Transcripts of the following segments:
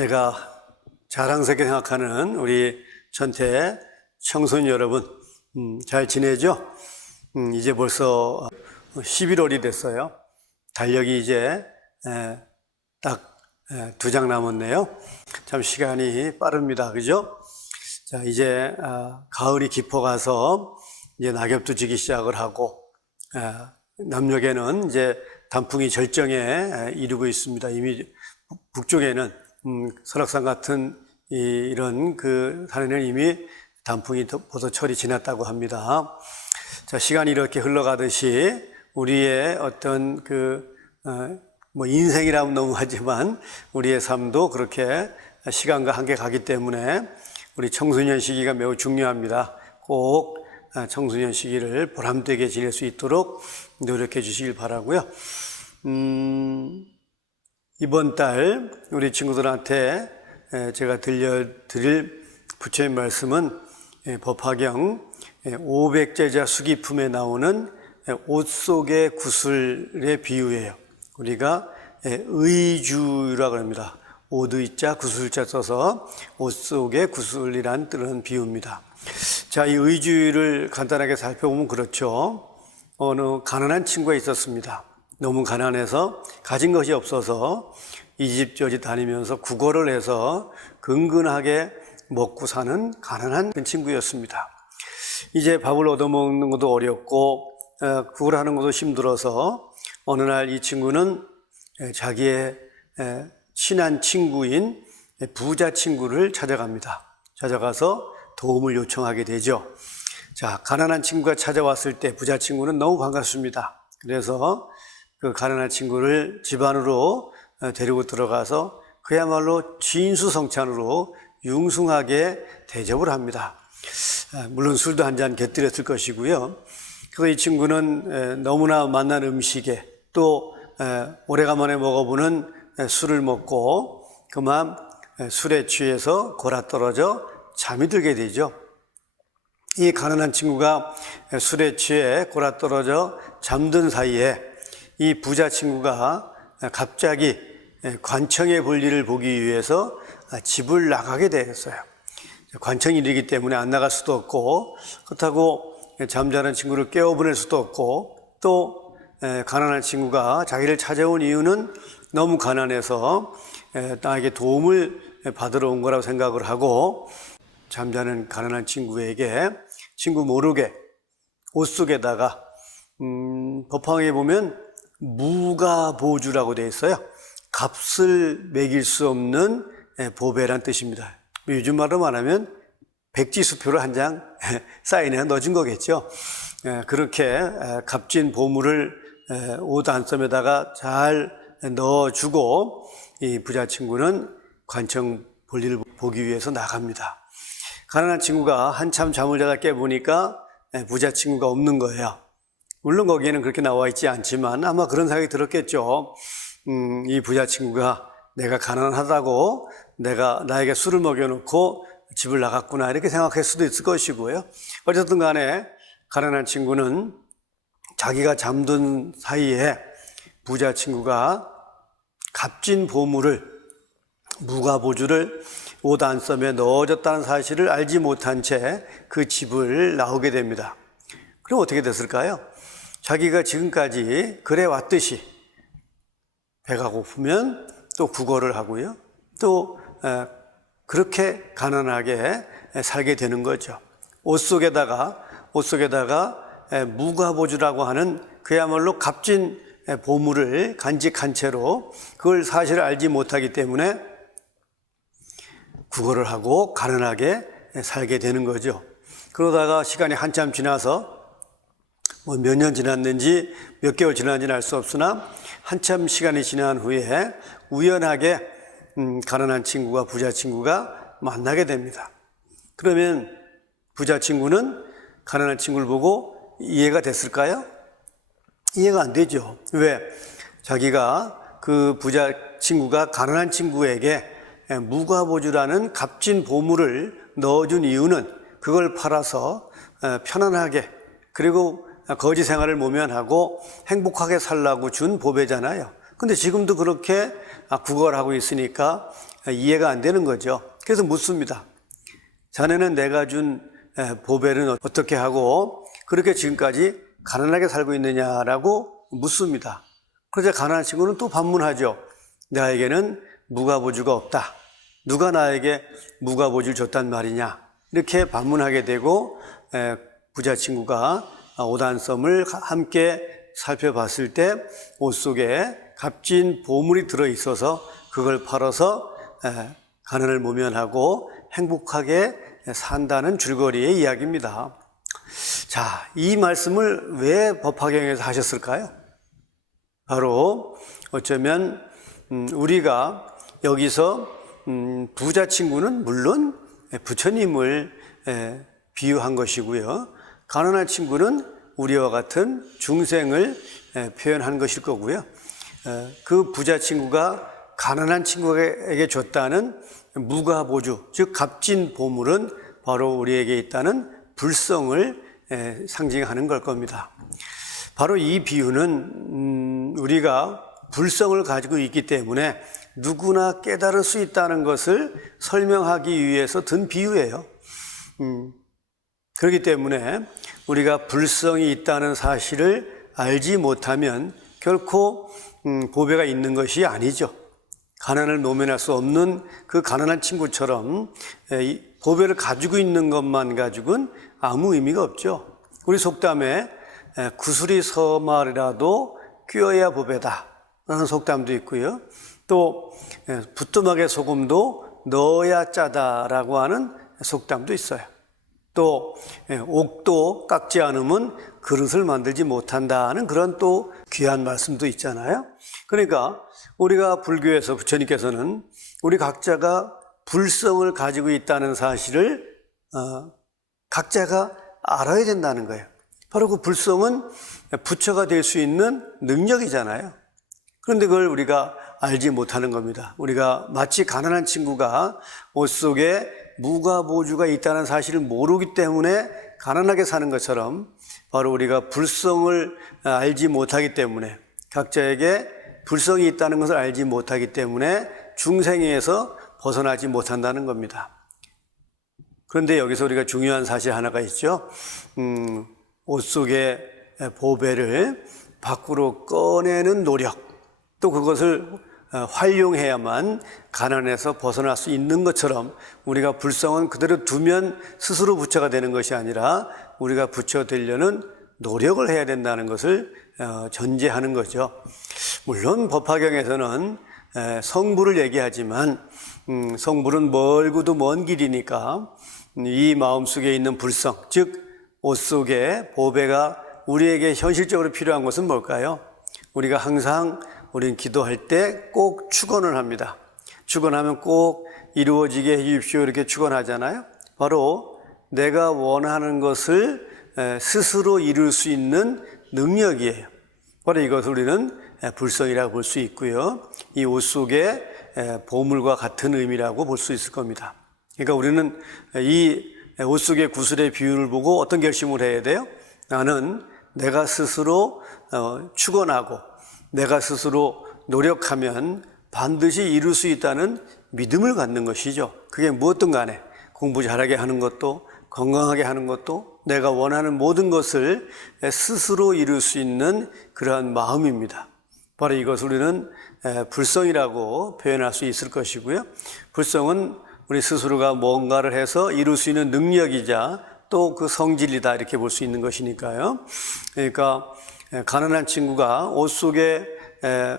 내가 자랑스럽게 생각하는 우리 전태 청소년 여러분, 잘 지내죠? 이제 벌써 11월이 됐어요. 달력이 이제 딱 2장 남았네요. 참 시간이 빠릅니다. 그죠? 자, 이제 가을이 깊어가서 이제 낙엽도 지기 시작을 하고, 남녘에는 이제 단풍이 절정에 이르고 있습니다. 이미 북쪽에는 설악산 같은 이런 그 산에는 이미 단풍이 벌써 철이 지났다고 합니다. 자, 시간이 이렇게 흘러가듯이 우리의 어떤 인생이라면 너무하지만 우리의 삶도 그렇게 시간과 함께 가기 때문에 우리 청소년 시기가 매우 중요합니다. 꼭 청소년 시기를 보람되게 지낼 수 있도록 노력해 주시길 바라고요. 이번 달 우리 친구들한테 제가 들려드릴 부처님 말씀은 법화경 500제자 수기품에 나오는 옷 속의 구슬의 비유예요. 우리가 의주라고 합니다. 옷의자 구슬자 써서 옷 속의 구슬이란 뜻은 비유입니다. 자, 이 의주를 간단하게 살펴보면 그렇죠. 어느 가난한 친구가 있었습니다. 너무 가난해서 가진 것이 없어서 이 집 저 집 다니면서 구걸을 해서 근근하게 먹고 사는 가난한 친구였습니다. 이제 밥을 얻어먹는 것도 어렵고 구걸하는 것도 힘들어서 어느 날 이 친구는 자기의 친한 친구인 부자 친구를 찾아갑니다. 찾아가서 도움을 요청하게 되죠. 자, 가난한 친구가 찾아왔을 때 부자 친구는 너무 반갑습니다. 그래서 그 가난한 친구를 집 안으로 데리고 들어가서 그야말로 진수성찬으로 융숭하게 대접을 합니다. 물론 술도 한 잔 곁들였을 것이고요. 그래서 이 친구는 너무나 맛난 음식에 또 오래간만에 먹어보는 술을 먹고 그만 술에 취해서 골아떨어져 잠이 들게 되죠. 이 가난한 친구가 술에 취해 골아떨어져 잠든 사이에 이 부자 친구가 갑자기 관청의 볼일을 보기 위해서 집을 나가게 되었어요. 관청이 일이기 때문에 안 나갈 수도 없고, 그렇다고 잠자는 친구를 깨워보낼 수도 없고, 또 가난한 친구가 자기를 찾아온 이유는 너무 가난해서 나에게 도움을 받으러 온 거라고 생각을 하고, 잠자는 가난한 친구에게 친구 모르게 옷 속에다가 법화경에 보면 무가보주라고 되어 있어요. 값을 매길 수 없는 보배란 뜻입니다. 요즘 말로 말하면 백지수표를 한 장 사인해 넣어준 거겠죠. 그렇게 값진 보물을 옷 안섬에다가 잘 넣어주고 이 부자 친구는 관청 볼일을 보기 위해서 나갑니다. 가난한 친구가 한참 잠을 자다 깨보니까 부자 친구가 없는 거예요. 물론 거기에는 그렇게 나와 있지 않지만 아마 그런 생각이 들었겠죠. 이 부자 친구가 내가 가난하다고 나에게 술을 먹여놓고 집을 나갔구나 이렇게 생각할 수도 있을 것이고요. 어쨌든 간에 가난한 친구는 자기가 잠든 사이에 부자 친구가 값진 보물을 무가보주를 옷 안섬에 넣어줬다는 사실을 알지 못한 채 그 집을 나오게 됩니다. 그럼 어떻게 됐을까요? 자기가 지금까지 그래왔듯이 배가 고프면 또 구걸을 하고요. 또 그렇게 가난하게 살게 되는 거죠. 옷 속에다가 무가보주라고 하는 그야말로 값진 보물을 간직한 채로 그걸 사실을 알지 못하기 때문에 구걸을 하고 가난하게 살게 되는 거죠. 그러다가 시간이 한참 지나서 몇 년 지났는지 몇 개월 지났는지는 알 수 없으나 한참 시간이 지난 후에 우연하게 가난한 친구가 부자 친구가 만나게 됩니다. 그러면 부자 친구는 가난한 친구를 보고 이해가 됐을까요? 이해가 안 되죠. 왜? 자기가 그 부자 친구가 가난한 친구에게 무가보주라는 값진 보물을 넣어준 이유는 그걸 팔아서 편안하게 그리고 거지 생활을 모면하고 행복하게 살라고 준 보배잖아요. 근데 지금도 그렇게 구걸하고 있으니까 이해가 안 되는 거죠. 그래서 묻습니다. 자네는 내가 준 보배는 어떻게 하고 그렇게 지금까지 가난하게 살고 있느냐라고 묻습니다. 그러자 가난한 친구는 또 반문하죠. 나에게는 무가보주가 없다. 누가 나에게 무가보주를 줬단 말이냐. 이렇게 반문하게 되고 부자 친구가 오단섬을 함께 살펴봤을 때 옷 속에 값진 보물이 들어있어서 그걸 팔아서 가난을 모면하고 행복하게 산다는 줄거리의 이야기입니다. 자, 이 말씀을 왜 법화경에서 하셨을까요? 바로 어쩌면 우리가 여기서 부자 친구는 물론 부처님을 비유한 것이고요. 가난한 친구는 우리와 같은 중생을 표현한 것일 거고요. 그 부자 친구가 가난한 친구에게 줬다는 무가보주, 즉 값진 보물은 바로 우리에게 있다는 불성을 상징하는 걸 겁니다. 바로 이 비유는 우리가 불성을 가지고 있기 때문에 누구나 깨달을 수 있다는 것을 설명하기 위해서 든 비유예요. 그렇기 때문에 우리가 불성이 있다는 사실을 알지 못하면 결코 보배가 있는 것이 아니죠. 가난을 노면할 수 없는 그 가난한 친구처럼 보배를 가지고 있는 것만 가지고는 아무 의미가 없죠. 우리 속담에 구슬이 서말이라도 꿰어야 보배다 라는 속담도 있고요. 또 부뚜막에 소금도 넣어야 짜다라고 하는 속담도 있어요. 또 옥도 깎지 않으면 그릇을 만들지 못한다는 그런 또 귀한 말씀도 있잖아요. 그러니까 우리가 불교에서 부처님께서는 우리 각자가 불성을 가지고 있다는 사실을 각자가 알아야 된다는 거예요. 바로 그 불성은 부처가 될 수 있는 능력이잖아요. 그런데 그걸 우리가 알지 못하는 겁니다. 우리가 마치 가난한 친구가 옷 속에 무가보주가 있다는 사실을 모르기 때문에 가난하게 사는 것처럼 바로 우리가 불성을 알지 못하기 때문에 각자에게 불성이 있다는 것을 알지 못하기 때문에 중생에서 벗어나지 못한다는 겁니다. 그런데 여기서 우리가 중요한 사실 하나가 있죠. 옷 속의 보배를 밖으로 꺼내는 노력, 또 그것을 활용해야만 가난에서 벗어날 수 있는 것처럼 우리가 불성은 그대로 두면 스스로 부처가 되는 것이 아니라 우리가 부처 되려는 노력을 해야 된다는 것을 전제하는 거죠. 물론 법화경에서는 성불을 얘기하지만 성불은 멀고도 먼 길이니까 이 마음속에 있는 불성, 즉 옷 속에 보배가 우리에게 현실적으로 필요한 것은 뭘까요? 우리가 항상 우리는 기도할 때 꼭 축원을 합니다. 축원하면 꼭 이루어지게 해 주십시오 이렇게 축원하잖아요. 바로 내가 원하는 것을 스스로 이룰 수 있는 능력이에요. 바로 이것을 우리는 불성이라고 볼 수 있고요. 이 옷 속에 보물과 같은 의미라고 볼 수 있을 겁니다. 그러니까 우리는 이 옷 속의 구슬의 비유를 보고 어떤 결심을 해야 돼요? 나는 내가 스스로 축원하고 내가 스스로 노력하면 반드시 이룰 수 있다는 믿음을 갖는 것이죠. 그게 무엇든 간에 공부 잘하게 하는 것도 건강하게 하는 것도 내가 원하는 모든 것을 스스로 이룰 수 있는 그러한 마음입니다. 바로 이것을 우리는 불성이라고 표현할 수 있을 것이고요. 불성은 우리 스스로가 뭔가를 해서 이룰 수 있는 능력이자 또 그 성질이다 이렇게 볼 수 있는 것이니까요. 그러니까 가난한 친구가 옷 속에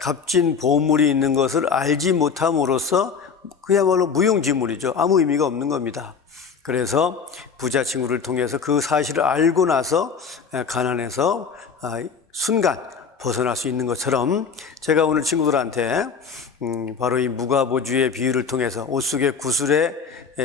값진 보물이 있는 것을 알지 못함으로써 그야말로 무용지물이죠. 아무 의미가 없는 겁니다. 그래서 부자 친구를 통해서 그 사실을 알고 나서 가난에서 순간 벗어날 수 있는 것처럼 제가 오늘 친구들한테 바로 이 무가보주의 비유를 통해서 옷 속의 구슬의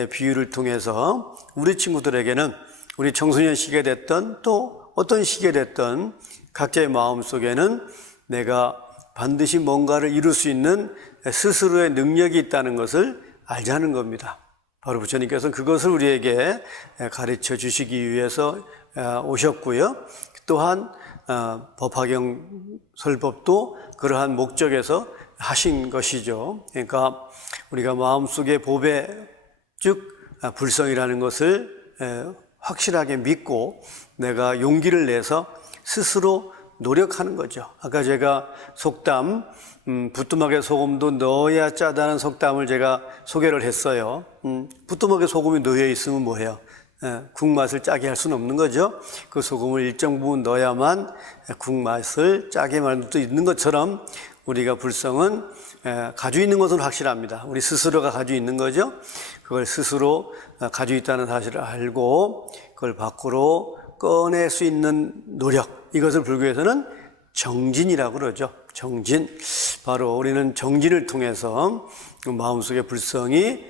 비유를 통해서 우리 친구들에게는 우리 청소년 시기에 됐던 또 어떤 시기에 됐던 각자의 마음 속에는 내가 반드시 뭔가를 이룰 수 있는 스스로의 능력이 있다는 것을 알자는 겁니다. 바로 부처님께서는 그것을 우리에게 가르쳐 주시기 위해서 오셨고요. 또한 법화경 설법도 그러한 목적에서 하신 것이죠. 그러니까 우리가 마음속에 보배, 즉 불성이라는 것을 확실하게 믿고 내가 용기를 내서 스스로 노력하는 거죠. 아까 제가 속담, 부뚜막에 소금도 넣어야 짜다는 속담을 제가 소개를 했어요. 부뚜막에 소금이 넣여 있으면 뭐해요? 국맛을 짜게 할 수는 없는 거죠. 그 소금을 일정 부분 넣어야만 국맛을 짜게 만들 수 있는 것처럼 우리가 불성은 가지고 있는 것은 확실합니다. 우리 스스로가 가지고 있는 거죠. 그걸 스스로 가지고 있다는 사실을 알고 그걸 밖으로 꺼낼 수 있는 노력, 이것을 불교에서는 정진이라고 그러죠. 정진. 바로 우리는 정진을 통해서 마음속의 불성이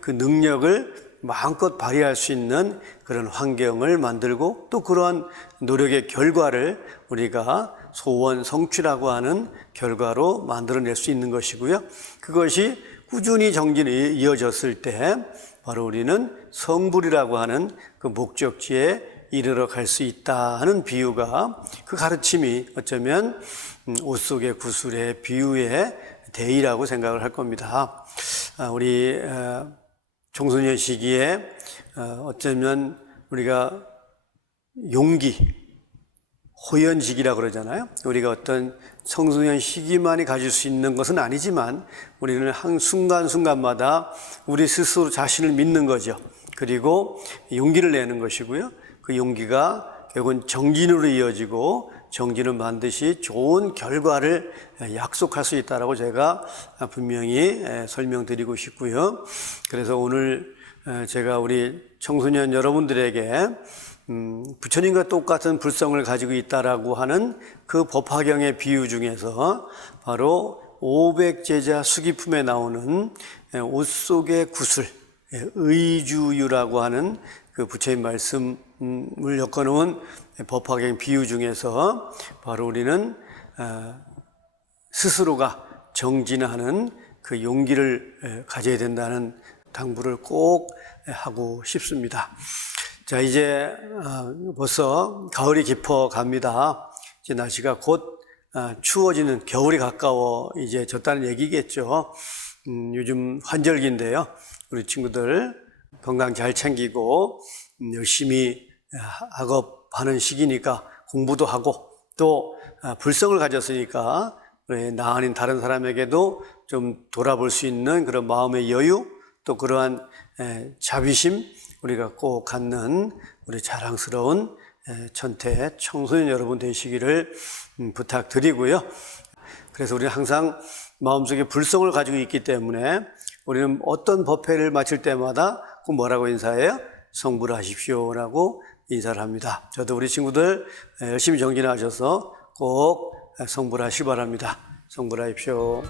그 능력을 마음껏 발휘할 수 있는 그런 환경을 만들고 또 그러한 노력의 결과를 우리가 소원 성취라고 하는 결과로 만들어낼 수 있는 것이고요. 그것이 꾸준히 정진이 이어졌을 때 바로 우리는 성불이라고 하는 그 목적지에 이르러 갈 수 있다 하는 비유가, 그 가르침이 어쩌면 옷 속의 구슬의 비유의 대의라고 생각을 할 겁니다. 우리 청소년 시기에 어쩌면 우리가 용기, 호연지기라고 그러잖아요. 우리가 어떤 청소년 시기만이 가질 수 있는 것은 아니지만 우리는 한 순간순간마다 우리 스스로 자신을 믿는 거죠. 그리고 용기를 내는 것이고요. 그 용기가 결국은 정진으로 이어지고 정진은 반드시 좋은 결과를 약속할 수 있다라고 제가 분명히 설명드리고 싶고요. 그래서 오늘 제가 우리 청소년 여러분들에게 부처님과 똑같은 불성을 가지고 있다라고 하는 그 법화경의 비유 중에서 바로 500제자 수기품에 나오는 옷 속의 구슬, 의주유라고 하는 그 부처님 말씀을 엮어놓은 법화경 비유 중에서 바로 우리는 스스로가 정진하는 그 용기를 가져야 된다는 당부를 꼭 하고 싶습니다. 자, 이제 벌써 가을이 깊어 갑니다. 이제 날씨가 곧 추워지는 겨울이 가까워 이제 졌다는 얘기겠죠. 요즘 환절기인데요. 우리 친구들 건강 잘 챙기고 열심히 학업하는 시기니까 공부도 하고 또 불성을 가졌으니까 나 아닌 다른 사람에게도 좀 돌아볼 수 있는 그런 마음의 여유, 또 그러한 자비심 우리가 꼭 갖는 우리 자랑스러운 천태 청소년 여러분 되시기를 부탁드리고요. 그래서 우리는 항상 마음속에 불성을 가지고 있기 때문에 우리는 어떤 법회를 마칠 때마다 꼭 뭐라고 인사해요? 성불하십시오라고 인사를 합니다. 저도 우리 친구들 열심히 정진하셔서 꼭 성불하시기 바랍니다. 성불하십시오.